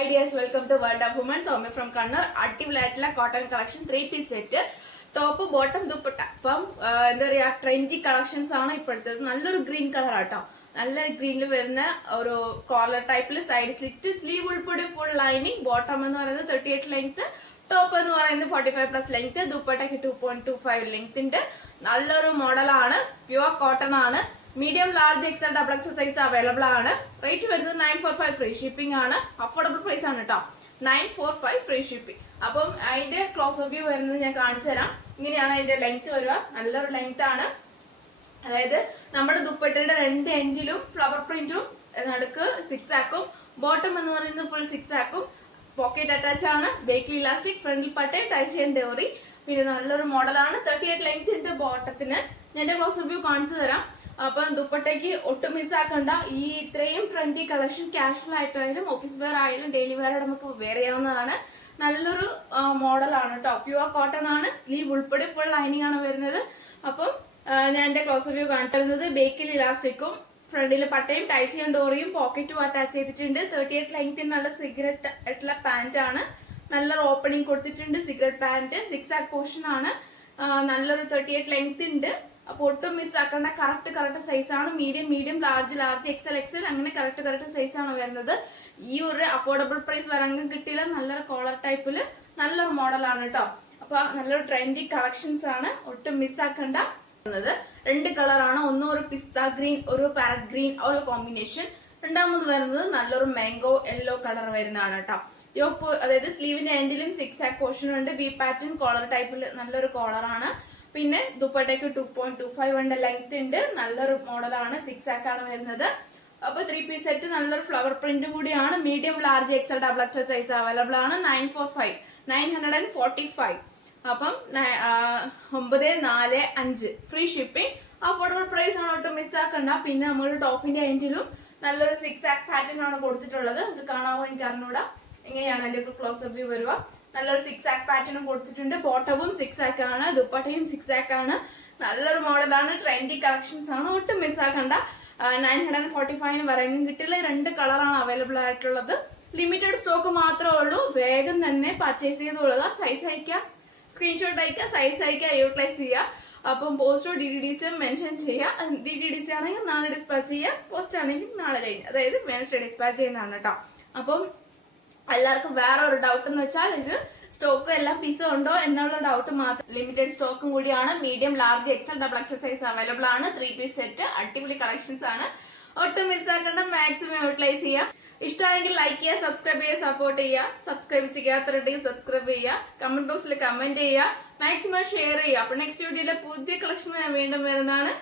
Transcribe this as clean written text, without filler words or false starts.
Hi dears, welcome to World of Women. So, I'm from Kannur. അടിപൊളിയായിട്ടുള്ള cotton collection 3 piece set top bottom dupatta. അപ്പം എന്താ പറയാ trendy collections ആണ് ഇപ്പോഴത്തേത്. നല്ലൊരു green colour ആട്ടോ. നല്ല ഗ്രീനിൽ വരുന്ന ഒരു കോളർ ടൈപ്പിൽ സൈഡ് സ്ലിറ്റ് സ്ലീവ് ഉൾപ്പെടെ ഫുൾ ലൈനിങ്. ബോട്ടം എന്ന് പറയുന്നത് 38 ലെങ്ത്, ടോപ്പ് എന്ന് പറയുന്നത് 45+ ലെങ്ത്, ദുപ്പട്ടയ്ക്ക് 2.25 ലെങ്ത് ഉണ്ട്. നല്ലൊരു മോഡലാണ്, പ്യുവർ കോട്ടൺ ആണ്. Medium large XL double XL size available ആണ്. റേറ്റ് വരുന്നത് 945 ഫ്രീ ഷിപ്പിംഗ് ആണ്. അഫോർഡബിൾ പ്രൈസ് ആണ് കേട്ടോ. 945 ഫ്രീ ഷിപ്പിംഗ്. അപ്പം അതിന്റെ ക്ലോസ് വ്യൂ വരുന്നത് ഞാൻ കാണിച്ചു തരാം. ഇങ്ങനെയാണ് അതിന്റെ ലെങ്ത് വരിക. നല്ലൊരു ലെങ്ത് ആണ്. അതായത് നമ്മുടെ ദുപ്പട്ടയുടെ 2 എൻഡിലും ഫ്ലവർ പ്രിന്റും നടുക്ക് 6 ആക്കും. ബോട്ടം എന്ന് പറയുന്നത് ഫുൾ 6 ആക്കും. പോക്കറ്റ് അറ്റാച്ച് ആണ്. ബേക്കിൽ ഇലാസ്റ്റിക്, ഫ്രണ്ടിൽ പട്ടേ, ടൈസ് ആൻഡ് ഡോറി. പിന്നെ നല്ലൊരു മോഡലാണ്. 38 ലെങ്ത് ഉണ്ട് ബോട്ടത്തിന്. ഞാൻ എന്റെ ക്ലോസ് വ്യൂ കാണിച്ചു തരാം. അപ്പം ദുപ്പട്ടയ്ക്ക് ഒട്ടും മിസ്സാക്കണ്ട. ഈ ഇത്രയും ട്രെൻഡി കളക്ഷൻ കാഷ്വൽ ആയിട്ടായാലും ഓഫീസ് വെയർ ആയാലും ഡെയിലി വെയർ നമുക്ക് വെയർ ചെയ്യാവുന്നതാണ്. നല്ലൊരു മോഡലാണ് കേട്ടോ. പ്യുവർ കോട്ടൺ ആണ്. സ്ലീവ് ഉൾപ്പെടെ ഫുൾ ലൈനിങ് ആണ് വരുന്നത്. അപ്പം ഞാൻ എന്റെ ക്ലോസ് വ്യൂ കാണിച്ചു തരുന്നത് ബേക്കിൽ ഇലാസ്റ്റിക്കും ഫ്രണ്ടിൽ പട്ടയും ടൈസി ആൻഡ് ഡോറിയും പോക്കറ്റും അറ്റാച്ച് ചെയ്തിട്ടുണ്ട്. 38 ലെങ്ത്തിന് നല്ല സിഗരറ്റ് ആയിട്ടുള്ള പാന്റ് ആണ്. നല്ലൊരു ഓപ്പണിംഗ് കൊടുത്തിട്ടുണ്ട്. സിഗരറ്റ് പാന്റ് 6 ആക്ക് പോർഷൻ ആണ്. നല്ലൊരു 38 ലെങ്ത് ഉണ്ട്. അപ്പൊ ഒട്ടും മിസ്സാക്കേണ്ട. കറക്റ്റ് സൈസ് ആണ്. മീഡിയം ലാർജ് എക്സൽ അങ്ങനെ കറക്റ്റ് സൈസ് ആണ് വരുന്നത്. ഈ ഒരു അഫോർഡബിൾ പ്രൈസ് വരങ്ങും കിട്ടിയില്ല. നല്ലൊരു കോളർ ടൈപ്പില് നല്ലൊരു മോഡലാണ് കേട്ടോ. അപ്പൊ നല്ലൊരു ട്രെൻഡി കളക്ഷൻസ് ആണ്. ഒട്ടും മിസ്സാക്കണ്ട. 2 കളറാണ്. ഒന്ന് ഒരു പിസ്ത ഗ്രീൻ, ഒരു പാരറ്റ് ഗ്രീൻ, ഒരു കോമ്പിനേഷൻ. രണ്ടാമത് വരുന്നത് നല്ലൊരു മാംഗോ യെല്ലോ കളർ വരുന്നതാണ് കേട്ടോ. യോക്ക് അതായത് സ്ലീവിന്റെ എൻഡിലും 6 ആക്ക് പോർഷൻ ഉണ്ട്. വി പാറ്റേൺ കോളർ ടൈപ്പിൽ നല്ലൊരു കോളറാണ്. പിന്നെ ദുപ്പട്ടയ്ക്ക് 2.25 ലെങ്ത് ഉണ്ട്. നല്ലൊരു മോഡലാണ്. 6 ആക്ക് ആണ് വരുന്നത്. അപ്പൊ 3 പീസ് സെറ്റ് നല്ലൊരു ഫ്ലവർ പ്രിന്റും കൂടിയാണ്. Medium large XL double XL size available ആണ്. 945 അപ്പം 945 ഫ്രീ ഷിപ്പിംഗ്. അഫോർഡബിൾ പ്രൈസ് ആണ്. ഒട്ടും മിസ്സാക്കണ്ട. പിന്നെ നമ്മുടെ ടോപ്പിന്റെ എൻഡിലും നല്ലൊരു 6 ആക്ക് പാറ്റേൺ ആണ് കൊടുത്തിട്ടുള്ളത്. ഇത് കാണാമോ എനിക്ക് അറിഞ്ഞൂടാ. എങ്ങനെയാണ് അതിന്റെ ക്ലോസ് വ്യൂ വരുക. നല്ലൊരു 6 ആക്ക് പാറ്റേണും കൊടുത്തിട്ടുണ്ട്. ബോട്ടവും 6 ആക്ക് ആണ്. ദുപ്പട്ടയും 6 ആക്ക് ആണ്. നല്ലൊരു മോഡലാണ്. ട്രെൻഡി കളക്ഷൻസ് ആണ്. ഒട്ടും മിസ്സാക്കണ്ട. 945 വരെയും കിട്ടില്ല. 2 കളറാണ് അവൈലബിൾ ആയിട്ടുള്ളത്. ലിമിറ്റഡ് സ്റ്റോക്ക് മാത്രമേ ഉള്ളൂ. വേഗം തന്നെ പർച്ചേസ് ചെയ്ത് കൊള്ളുക. സൈസ് അയക്കുക, സ്ക്രീൻഷോട്ട് അയക്കുക, സൈസ് അയക്കുക, യൂട്ടിലൈസ് ചെയ്യുക. അപ്പം പോസ്റ്റോ DTDC മെൻഷൻ ചെയ്യുക. DTDC ആണെങ്കിൽ നാളെ ഡിസ്പാച്ച് ചെയ്യുക. പോസ്റ്റ് ആണെങ്കിൽ നാളെ കഴിഞ്ഞ്, അതായത് വെനസ്ഡേ ഡിസ്പാച്ച് ചെയ്യുന്നതാണ് കേട്ടോ. അപ്പം എല്ലാവർക്കും വേറെ ഒരു ഡൗട്ട് എന്ന് വെച്ചാൽ ഇത് സ്റ്റോക്ക് എല്ലാ പീസും ഉണ്ടോ എന്നുള്ള ഡൗട്ട് മാത്രം. ലിമിറ്റഡ് സ്റ്റോക്കും കൂടിയാണ്. Medium large XL double XL size available ആണ്. 3 പീസ് സെറ്റ് അടിപൊളി കളക്ഷൻസ് ആണ്. ഒട്ടും മിസ്സാക്കേണ്ട. മാക്സിമം യൂട്ടിലൈസ് ചെയ്യുക. ഇഷ്ടമായെങ്കിൽ ലൈക്ക് ചെയ്യുക, സബ്സ്ക്രൈബ് ചെയ്യുക, സപ്പോർട്ട് ചെയ്യുക. സബ്സ്ക്രൈബ് ചെയ്യാത്തവരുണ്ടെങ്കിൽ സബ്സ്ക്രൈബ് ചെയ്യുക. കമന്റ് ബോക്സിൽ കമന്റ് ചെയ്യുക. മാക്സിമം ഷെയർ ചെയ്യുക. അപ്പൊ നെക്സ്റ്റ് വീഡിയോയിലെ പുതിയ കളക്ഷൻ ഞാൻ വീണ്ടും വരുന്നതാണ്.